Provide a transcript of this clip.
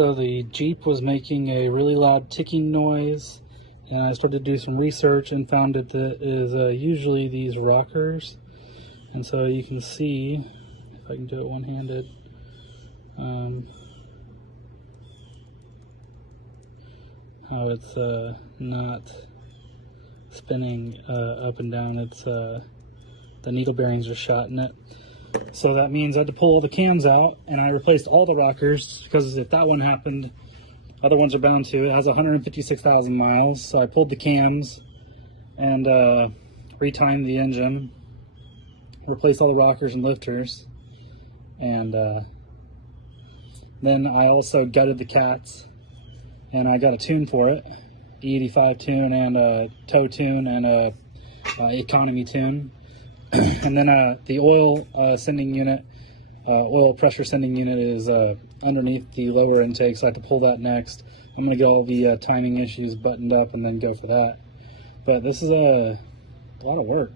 So the Jeep was making a really loud ticking noise, and I started to do some research and found that it is usually these rockers. And so you can see, if I can do it one-handed, how it's not spinning up and down. It's the needle bearings are shot in it. So that means I had to pull all the cams out, and I replaced all the rockers, because if that one happened, other ones are bound to. It has 156,000 miles, so I pulled the cams and retimed the engine, replaced all the rockers and lifters, and then I also gutted the cats, and I got a tune for it, E85 tune and a tow tune and a economy tune. And then the oil sending unit, oil pressure sending unit is underneath the lower intake, so I have to pull that next. I'm going to get all the timing issues buttoned up and then go for that. But this is a lot of work.